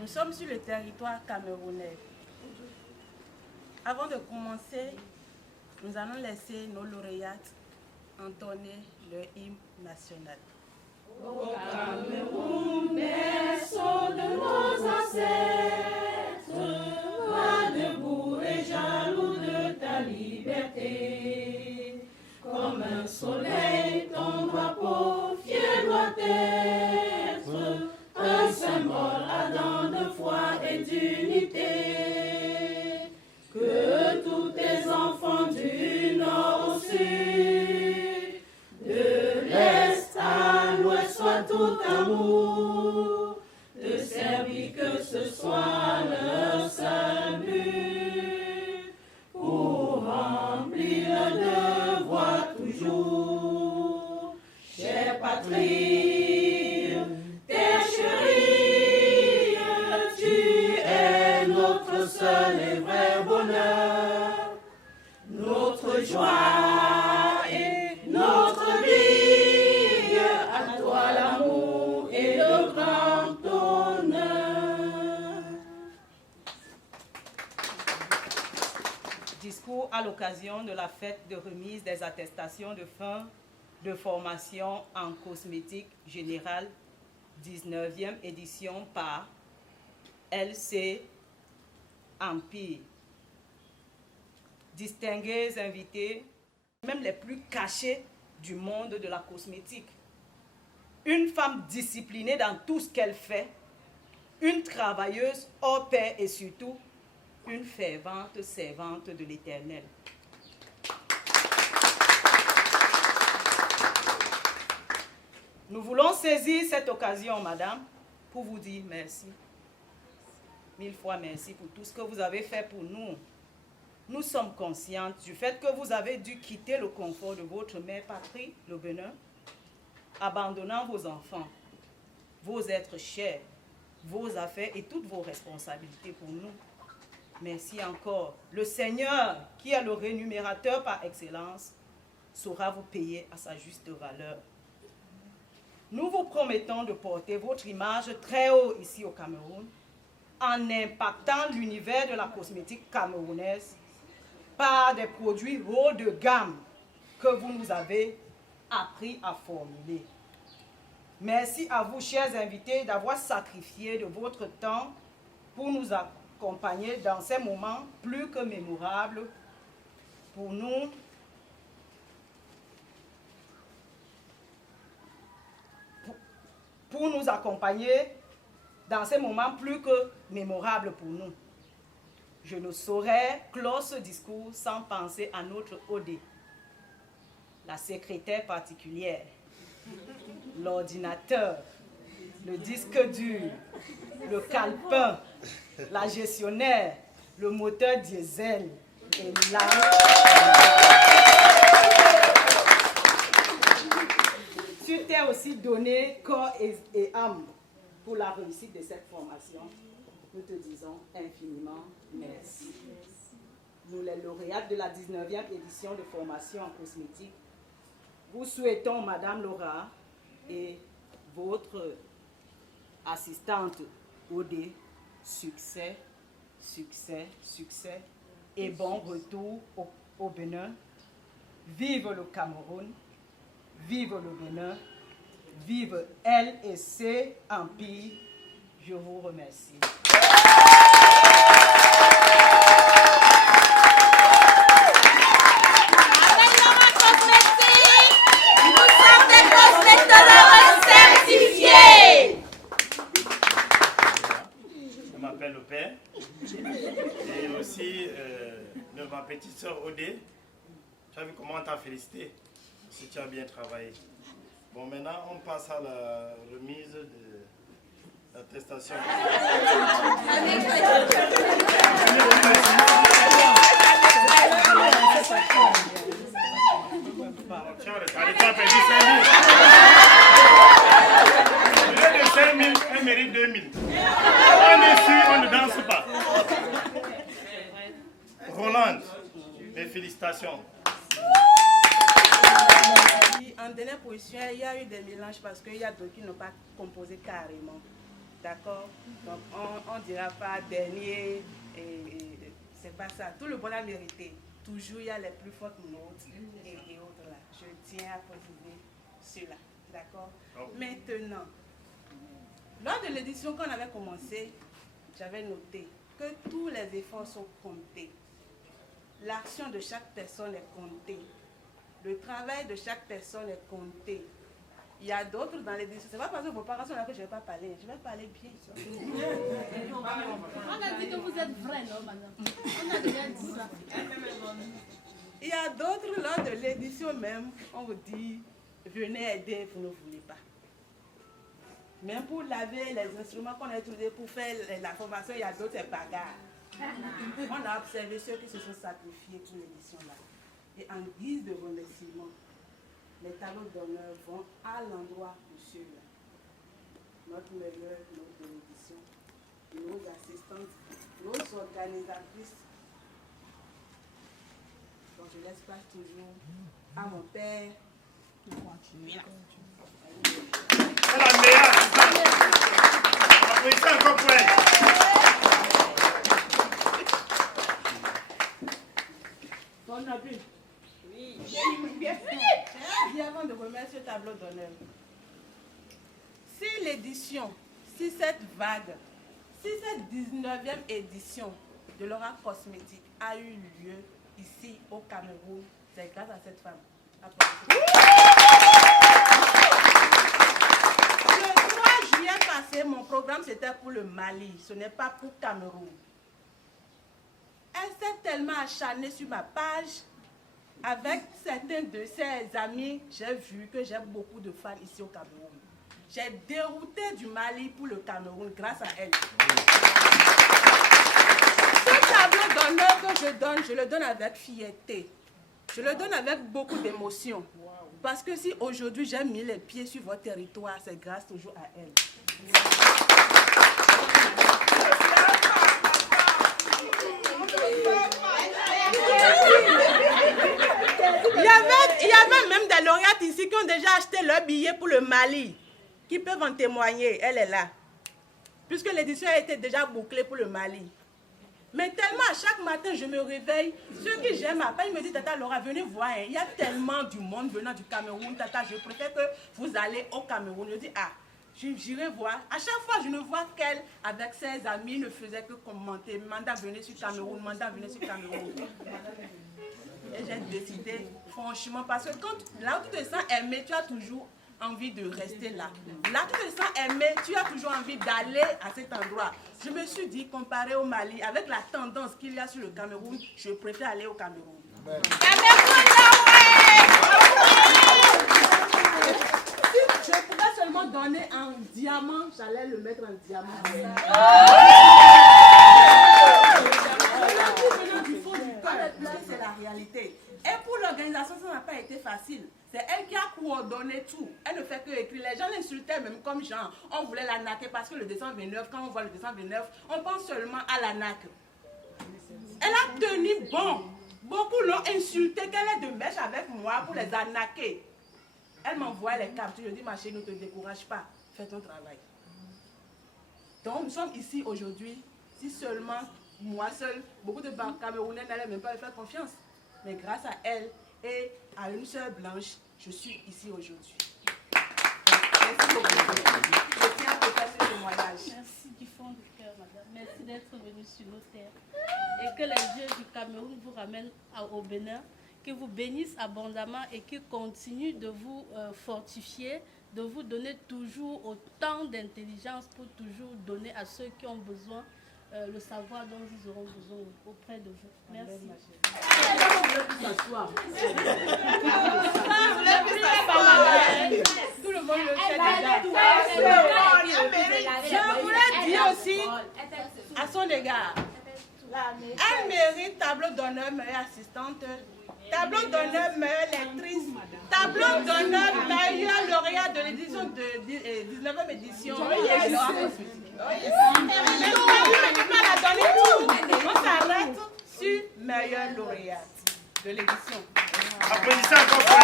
Nous sommes sur le territoire camerounais. Avant de commencer, nous allons laisser nos lauréates entonner le hymne national. Au Cameroun, berceau de nos ancêtres, va debout et jaloux de ta liberté. Comme un soleil, ton drapeau fier doit être un symbole ardent de foi et d'unité. Que tous tes enfants du nord au sud, de l'est à l'ouest, soient tout amour, de servir que ce soit leur seul but, pour remplir le devoir toujours. Chère patrie, terre chérie, tu es notre seul et vrai bonheur, notre joie et notre vie, à toi l'amour et le grand honneur. Discours à l'occasion de la fête de remise des attestations de fin de formation en cosmétique générale, 19e édition par LC Empire. Distingués invités, même les plus cachés du monde de la cosmétique. Une femme disciplinée dans tout ce qu'elle fait, une travailleuse hors pair et surtout une fervente servante de l'Éternel. Nous voulons saisir cette occasion, madame, pour vous dire merci. Mille fois merci pour tout ce que vous avez fait pour nous. Nous sommes conscientes du fait que vous avez dû quitter le confort de votre mère patrie, le Bénin, abandonnant vos enfants, vos êtres chers, vos affaires et toutes vos responsabilités pour nous. Merci encore. Le Seigneur, qui est le rémunérateur par excellence, saura vous payer à sa juste valeur. Nous vous promettons de porter votre image très haut ici au Cameroun, en impactant l'univers de la cosmétique camerounaise par des produits haut de gamme que vous nous avez appris à formuler. Merci à vous, chers invités, d'avoir sacrifié de votre temps pour nous accompagner dans ces moments plus que mémorables pour nous. Pour nous accompagner dans ces moments plus que mémorables pour nous. Je ne saurais clore ce discours sans penser à notre OD, la secrétaire particulière, l'ordinateur, le disque dur, le calepin, la gestionnaire, le moteur diesel et Tu t'es aussi donné corps et âme pour la réussite de cette formation. Nous te disons infiniment merci. Nous, les lauréates de la 19e édition de formation en cosmétique, vous souhaitons, Madame Laura et votre assistante OD, succès, succès, succès et bon retour au Bénin. Vive le Cameroun, vive le Bénin, vive LC Empire. Je vous remercie. Je m'appelle le père et aussi ma petite soeur Odé. Tu as vu comment on t'a félicité, si tu as bien travaillé. Bon, maintenant on passe à la remise de l'attestation. Tu as perdu 5 000. Au lieu de 5 000, elle mérite 2 000. On est sûr, on ne danse pas. Rolande, mes félicitations. En dernière position, il y a eu des mélanges parce qu'il y a d'autres qui n'ont pas composé carrément. D'accord? Donc, on ne dira pas dernier, c'est pas ça. Tout le monde a mérité. Toujours, il y a les plus fortes notes et autres là. Je tiens à préciser cela. D'accord? Maintenant, lors de l'édition qu'on avait commencé, j'avais noté que tous les efforts sont comptés. L'action de chaque personne est comptée. Le travail de chaque personne est compté. Il y a d'autres dans l'édition. C'est pas parce que vos parents sont là que je ne vais pas parler. Je vais parler bien. On a dit que vous êtes vrai, non, madame? On a déjà dit ça. Il y a d'autres lors de l'édition même, on vous dit, venez aider, vous ne voulez pas. Même pour laver les instruments qu'on a utilisés pour faire la formation, il y a d'autres bagarres. On a observé ceux qui se sont sacrifiés pour l'édition là. Et en guise de remerciement, les tableaux d'honneur vont à l'endroit de ceux-là. Notre meilleur de l'édition, nos assistantes, nos organisatrices. Donc je laisse place toujours à mon père. C'est la meilleure assistante. Applaudissez encore pour elle. On a vu. Oui. Avant de remettre ce tableau d'honneur. Si l'édition, si cette vague, si cette 19e édition de Laura Cosmétique a eu lieu ici au Cameroun, c'est grâce à cette femme. Le 3 juillet passé, mon programme c'était pour le Mali, ce n'est pas pour Cameroun. Elle s'est tellement acharnée sur ma page. Avec certains de ses amis, j'ai vu que j'ai beaucoup de fans ici au Cameroun. J'ai dérouté du Mali pour le Cameroun grâce à elle. Ce tableau d'honneur que je le donne avec fierté. Je le donne avec beaucoup d'émotion. Parce que si aujourd'hui j'ai mis les pieds sur votre territoire, c'est grâce toujours à elle. Il y avait même des lauréates ici qui ont déjà acheté leur billet pour le Mali, qui peuvent en témoigner. Elle est là. Puisque l'édition a été déjà bouclée pour le Mali. Mais tellement à chaque matin je me réveille, ceux qui j'aime m'appellent, ils me disent Tata Laura, venez voir, hein. Il y a tellement du monde venant du Cameroun, Tata, je préfère que vous allez au Cameroun. Je dis ah, j'irai voir. À chaque fois je ne vois qu'elle avec ses amis ne faisait que commenter. Mandat venez sur Cameroun, mandat venez sur Cameroun. Et j'ai décidé, franchement, parce que quand là où tu te sens aimé, tu as toujours envie de rester là. Là où tu te sens aimé, tu as toujours envie d'aller à cet endroit. Je me suis dit, comparé au Mali, avec la tendance qu'il y a sur le Cameroun, je préfère aller au Cameroun. Si je pouvais seulement donner un diamant, j'allais le mettre en diamant. C'est la réalité. Et pour l'organisation, ça n'a pas été facile. C'est elle qui a coordonné tout. Elle ne fait que écrire. Les gens l'insultaient même comme Jean. On voulait la naquer parce que le décembre 29, quand on voit le décembre 29, on pense seulement à la naque. Elle a tenu bon. Beaucoup l'ont insulté qu'elle est de mèche avec moi pour les arnaquer. Elle m'envoie les captures. Je dis, ma chérie, ne te décourage pas. Fais ton travail. Donc, nous sommes ici aujourd'hui. Si seulement moi seule, beaucoup de Camerounais n'allaient même pas me faire confiance. Mais grâce à elle et à une sœur blanche, je suis ici aujourd'hui. Merci beaucoup. Je tiens à te faire ce témoignage. Merci du fond du cœur, madame. Merci d'être venue sur nos terres. Et que les dieux du Cameroun vous ramènent au Bénin, qu'ils vous bénissent abondamment et qu'ils continuent de vous fortifier, de vous donner toujours autant d'intelligence pour toujours donner à ceux qui ont besoin le savoir dont ils auront besoin auprès de vous. Merci. Tout le monde le sait déjà. Je voulais dire aussi à son égard, elle mérite tableau d'honneur meilleure assistante, tableau d'honneur meilleure lectrice, tableau d'honneur meilleure lauréat de l'édition de 19e édition. On s'arrête sur meilleure lauréate de l'édition. Applaudissez encore pour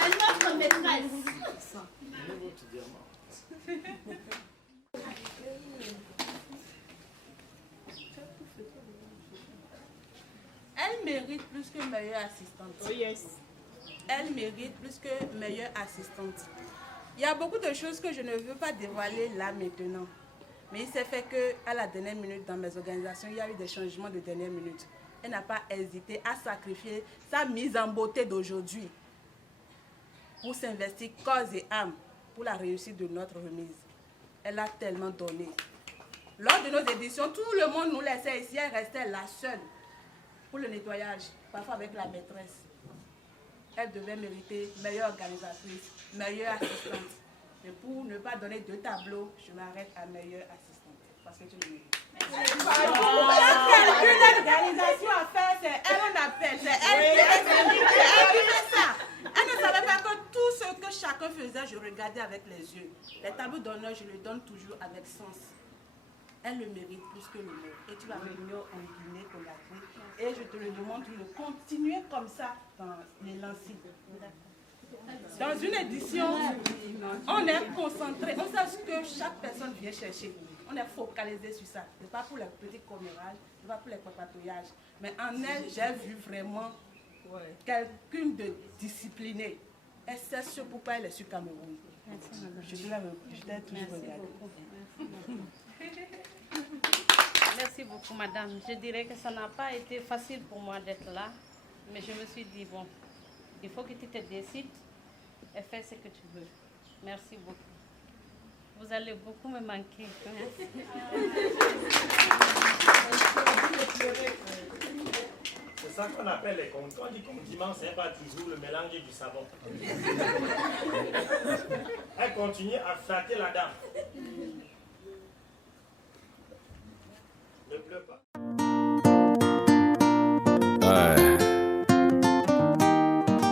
C'est notre maîtresse. Elle mérite plus que meilleure assistante. Oh yes. Elle mérite plus que meilleure assistante. Il y a beaucoup de choses que je ne veux pas dévoiler là maintenant. Mais il s'est fait qu'à la dernière minute dans mes organisations, il y a eu des changements de dernière minute. Elle n'a pas hésité à sacrifier sa mise en beauté d'aujourd'hui pour s'investir corps et âme pour la réussite de notre remise. Elle a tellement donné. Lors de nos éditions, tout le monde nous laissait ici. Elle restait la seule pour le nettoyage, parfois avec la maîtresse. Elle devait mériter meilleure organisatrice, meilleure assistante. Mais pour ne pas donner deux tableaux, je m'arrête à meilleure assistante. Parce que tu le mérites. Quand quelqu'un d'organisation à faire, c'est elle on appelle, c'est elle qui fait ça. Elle ne savait pas que tout ce que chacun faisait, je regardais avec les yeux. Les tableaux d'honneur, je les donne toujours avec sens. Elle le mérite plus que le mot. Et tu vas revenir en Guinée, Conakry. Et je te le demande de continuer comme ça dans les lancers. Dans une édition, on est concentré, on sait ce que chaque personne vient chercher. On est focalisé sur ça. Ce n'est pas pour les petits commérages, ce n'est pas pour les papatouillages. Mais en elle, j'ai vu vraiment quelqu'un de discipliné. Elle sait ce pourquoi elle est sur Cameroun. Je t'ai toujours regardé. Merci beaucoup, madame. Je dirais que ça n'a pas été facile pour moi d'être là, mais je me suis dit, bon, il faut que tu te décides et fais ce que tu veux. Merci beaucoup. Vous allez beaucoup me manquer. C'est ça qu'on appelle les comptes. Quand on dit condiment, c'est pas toujours le mélange du savon. Elle continue à flatter la dame. Ne pleure pas.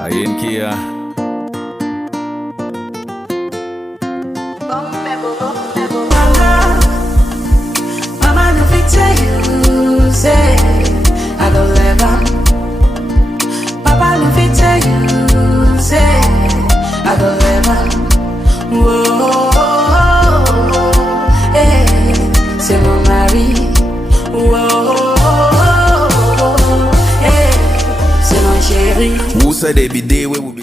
Ayen Kia. Mama, no fit tell you, say I don't love him. Papa, no fit tell you, say I don't love him. Whoa, hey, c'est mon mari. Whoa, hey, c'est mon chéri. Who said every day we will be